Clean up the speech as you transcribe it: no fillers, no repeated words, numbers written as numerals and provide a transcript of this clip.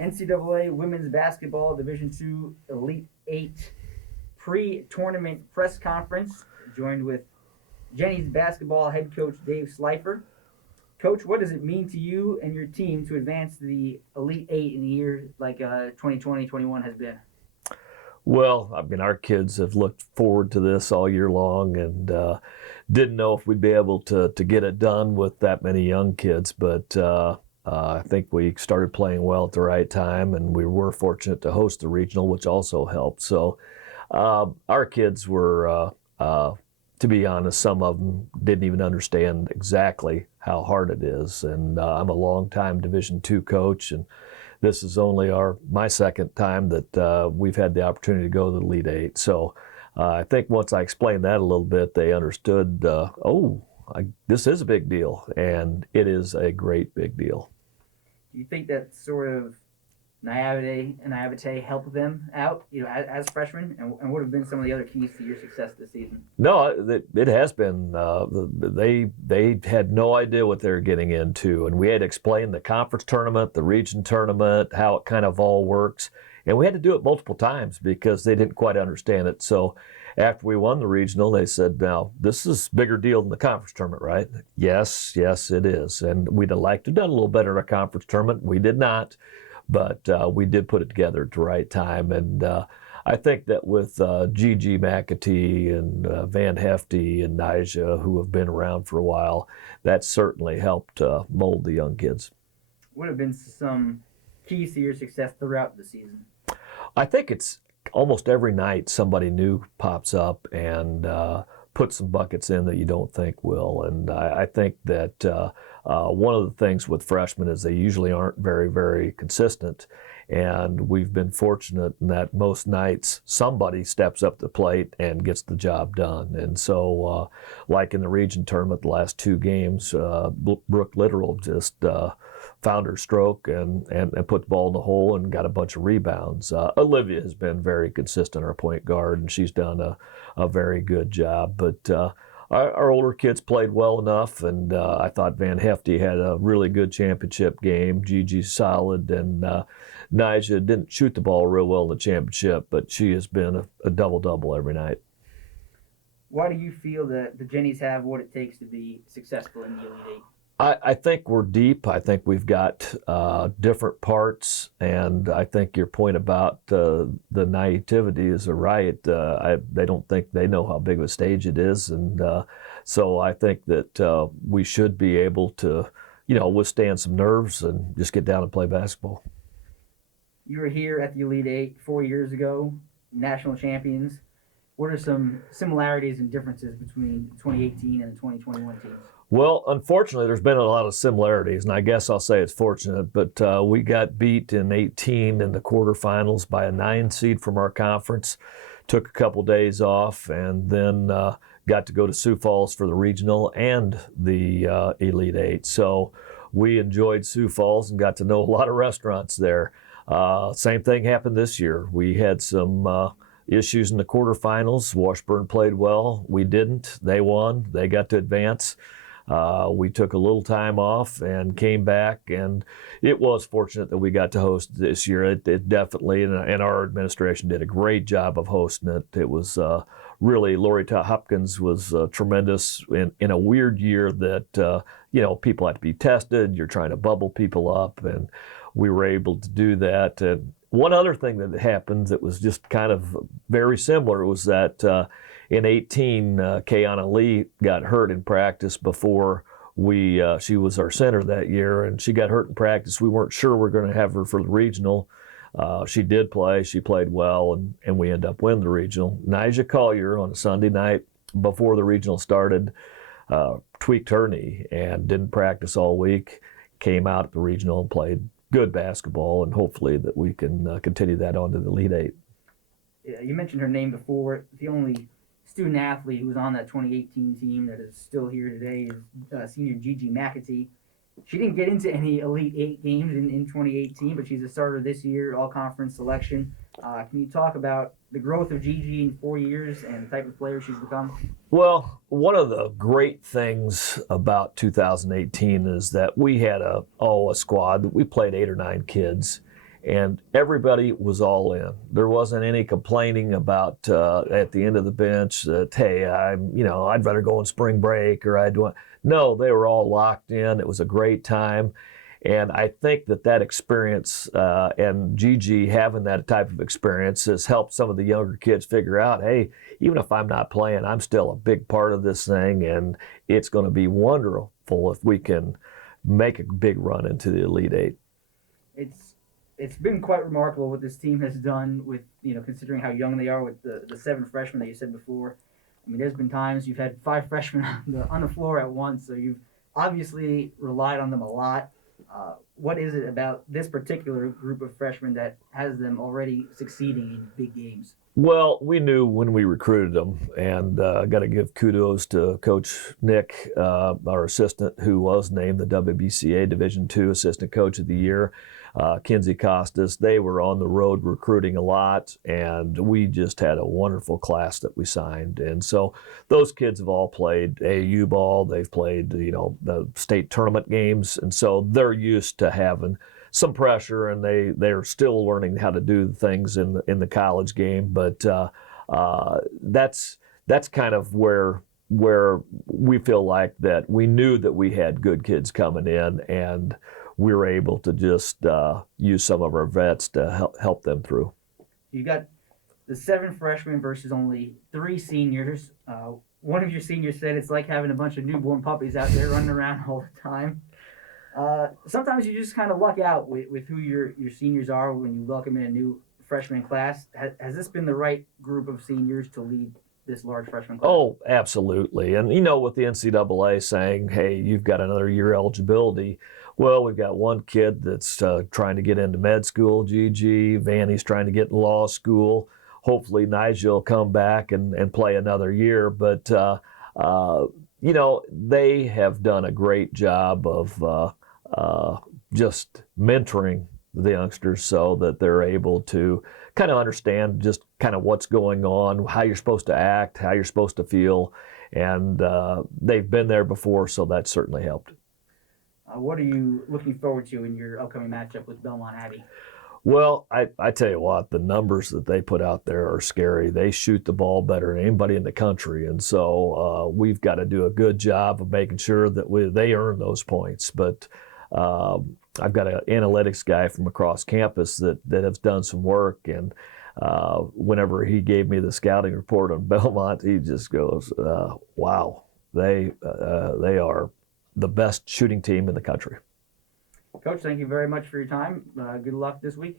NCAA Women's Basketball Division II Elite Eight pre-tournament press conference. Joined with Jenny's basketball head coach Dave Slifer. Coach, what does it mean to you and your team to advance to the Elite Eight in a year like 2020-21 has been? Well, I mean, our kids have looked forward to this all year long and didn't know if we'd be able to get it done with that many young kids, but I think we started playing well at the right time, and we were fortunate to host the regional, which also helped. So our kids were, to be honest, some of them didn't even understand exactly how hard it is. And I'm a longtime Division II coach, and this is only my second time that we've had the opportunity to go to the Elite Eight. So I think once I explained that a little bit, they understood, this is a big deal, and it is a great big deal. Do you think that sort of naivete helped them out, as freshmen, and what have been some of the other keys to your success this season? No, it has been. They had no idea what they were getting into, and we had to explain the conference tournament, the region tournament, how it kind of all works, and we had to do it multiple times because they didn't quite understand it. So after we won the regional, they said, "Now this is a bigger deal than the conference tournament, right?" Yes, it is, and we'd have liked to have done a little better in a conference tournament. We did not. But we did put it together at the right time. And I think that with Gigi, Mcatee, and Van Hefty and Nija, who have been around for a while, that certainly helped mold the young kids. What have been some keys to your success throughout the season? I think it's almost every night somebody new pops up and puts some buckets in that you don't think will. And I think that one of the things with freshmen is they usually aren't very, very consistent. And we've been fortunate in that most nights somebody steps up to the plate and gets the job done. And so like in the region tournament, the last two games, Brooke Littoral just found her stroke and put the ball in the hole and got a bunch of rebounds. Olivia has been very consistent, our point guard, and she's done a very good job. But our older kids played well enough, and I thought Van Hefty had a really good championship game. Gigi's solid, and Nija didn't shoot the ball real well in the championship, but she has been a double-double every night. Why do you feel that the Jennies have what it takes to be successful in the Elite Eight? I think we're deep. I think we've got different parts, and I think your point about the naivety is right. They don't think they know how big of a stage it is, and so I think that we should be able to, withstand some nerves and just get down and play basketball. You were here at the Elite Eight 4 years ago, national champions. What are some similarities and differences between the 2018 and the 2021 teams? Well, unfortunately, there's been a lot of similarities, and I guess I'll say it's fortunate, but we got beat in 18 in the quarterfinals by a 9 seed from our conference, took a couple days off, and then got to go to Sioux Falls for the regional and the Elite Eight. So we enjoyed Sioux Falls and got to know a lot of restaurants there. Same thing happened this year. We had some issues in the quarterfinals. Washburn played well. We didn't. They won. They got to advance. We took a little time off and came back, and it was fortunate that we got to host this year. It definitely, and our administration did a great job of hosting it. It was really, Lori Hopkins was tremendous in a weird year that, people had to be tested. You're trying to bubble people up, and we were able to do that. And one other thing that happened that was just kind of very similar was that in 18, Kayana Lee got hurt in practice before she was our center that year, and she got hurt in practice. We weren't sure we were going to have her for the regional. She did play. She played well, and we ended up winning the regional. Nija Collier on a Sunday night before the regional started tweaked her knee and didn't practice all week, came out at the regional and played good basketball, and hopefully that we can continue that on to the Elite Eight. Yeah, you mentioned her name before. The only student athlete who was on that 2018 team that is still here today is senior Gigi Mcatee. She didn't get into any Elite Eight games in 2018, but she's a starter this year, all-conference selection. Can you talk about the growth of Gigi in 4 years and the type of player she's become? Well, one of the great things about 2018 is that we had a squad that we played 8 or 9 kids, and everybody was all in. There wasn't any complaining about at the end of the bench that, hey, I'd rather go on spring break or I'd want. No, they were all locked in. It was a great time. And I think that experience and Gigi having that type of experience has helped some of the younger kids figure out, hey, even if I'm not playing, I'm still a big part of this thing, and it's going to be wonderful if we can make a big run into the Elite Eight. It's been quite remarkable what this team has done with, considering how young they are with the 7 freshmen that you said before. I mean, there's been times you've had 5 freshmen on the floor at once, so you've obviously relied on them a lot. What is it about this particular group of freshmen that has them already succeeding in big games? Well, we knew when we recruited them, and I got to give kudos to Coach Nick, our assistant, who was named the WBCA Division II Assistant Coach of the Year, Kinsey Costas. They were on the road recruiting a lot, and we just had a wonderful class that we signed. And so those kids have all played AAU ball. They've played, the state tournament games, and so they're used to having some pressure, and they're still learning how to do things in the college game. But that's kind of where we feel like that we knew that we had good kids coming in, and we were able to just use some of our vets to help them through. You got the 7 freshmen versus only 3 seniors. One of your seniors said it's like having a bunch of newborn puppies out there running around all the time. Sometimes you just kind of luck out with who your seniors are when you welcome in a new freshman class. Has this been the right group of seniors to lead this large freshman class? Oh, absolutely. And with the NCAA saying, hey, you've got another year eligibility, well, we've got one kid that's trying to get into med school, Gigi. Vanny's trying to get in law school. Hopefully Nigel will come back and play another year. But, they have done a great job of just mentoring the youngsters so that they're able to kind of understand just kind of what's going on, how you're supposed to act, how you're supposed to feel. And they've been there before, so that certainly helped. What are you looking forward to in your upcoming matchup with Belmont Abbey? Well, I tell you what, the numbers that they put out there are scary. They shoot the ball better than anybody in the country. And so we've got to do a good job of making sure that they earn those points. But I've got an analytics guy from across campus that has done some work. And whenever he gave me the scouting report on Belmont, he just goes, wow, they are the best shooting team in the country. Coach, thank you very much for your time. Good luck this week.